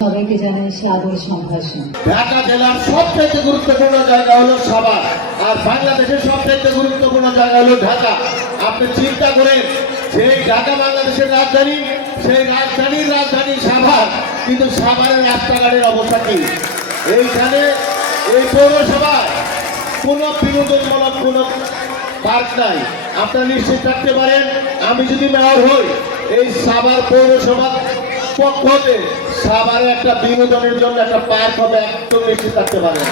সবাইকে জানাই সাদর সম্ভাষণ। ঢাকা জেলার সবচেয়ে গুরুত্বপূর্ণ জায়গা হলো সাভার, আর বাংলাদেশের সবচেয়ে গুরুত্বপূর্ণ জায়গা হলো ঢাকা। আপনি চিন্তা করেন, সেই ঢাকা বাংলাদেশের রাজধানী, সেই রাজধানীর রাজধানী সাভার, কিন্তু সাভারের রাস্তাঘাটের অবস্থা কি? এইখানে এই পৌরসভায় কোনো বিনোদনমূলক কোনো পার্ক নাই। আপনারা নিশ্চিত থাকতে পারেন, আমি যদি মেয়র হই, এই সাভার পৌরসভার পক্ষ হতে সাভারে একটা বিনোদনের জন্য একটা পার্ক হবে, একদম নিশ্চিত থাকতে পারেন।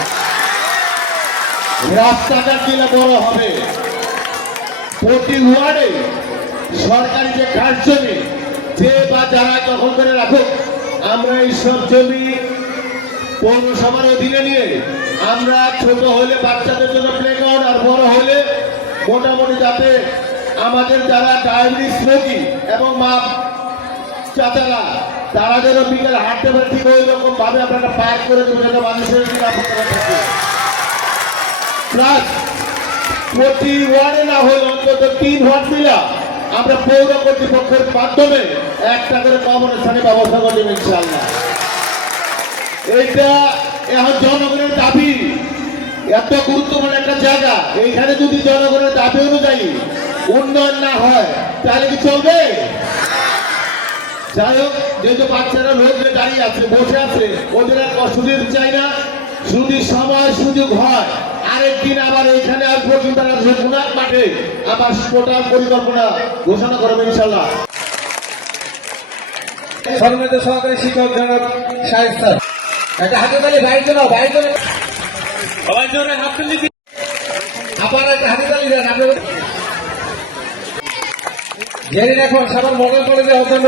রাস্তাঘাট কিনা বড় হবে, প্রতি ওয়ার্ডে সরকারি যে ঘাট জমি যে বা যারা দখল করে রাখুক, আমরা এইসব জমি পৌরসভার অধীনে নিয়ে আমরা ছোট হলে বাচ্চাদের জন্য প্লেগ্রাউন্ড, আর বড় হলে মোটামুটি যাতে আমাদের যারা ডায়াবেটিস রোগী এবং মা চাচারা তারা যেন বিকেলে হাঁটতে পারে, ঠিক ওই রকম ভাবে আমরা একটা পার্ক করে দেবো যাতে মানুষের নিরাপত্তা থাকে। প্লাস প্রতি ওয়ার্ডে না হলে অন্তত 3 ওয়ার্ড মিলা আমরা পৌর কর্তৃপক্ষের মাধ্যমে একটা করে কর্মস্থানের ব্যবস্থা করে দেবো ইনশাআল্লাহ। এইটা এখন জনগণের দাবি, এত গুরুত্বপূর্ণ একটা জায়গা, এইখানে যদি জনগণের দাবি অনুযায়ী উন্নয়ন না হয় তাহলে কি চলবে? যাই হোক, যেহেতু বাচ্চারা লোক দাঁড়িয়ে আছে, বসে আছে, ওদের আর কষ্ট দিতে চাই না। যদি সময় সুযোগ হয় আরেকদিন আবার এইখানে আর গুণার মাঠে আবার টোটাল পরিকল্পনা ঘোষণা করবে ইনশাল্লাহ। সম্মানিত সহকারী শিক্ষক জনাব শাহেদ স্যার, একটা হাতে তালি বাইর জন্য সবাই জন্য হাত তুলি, আবার একটা হাতে তালি দেন। আপনি জেনে রাখুন, সাধারণ মডেল কলেজে অধ্যয়ন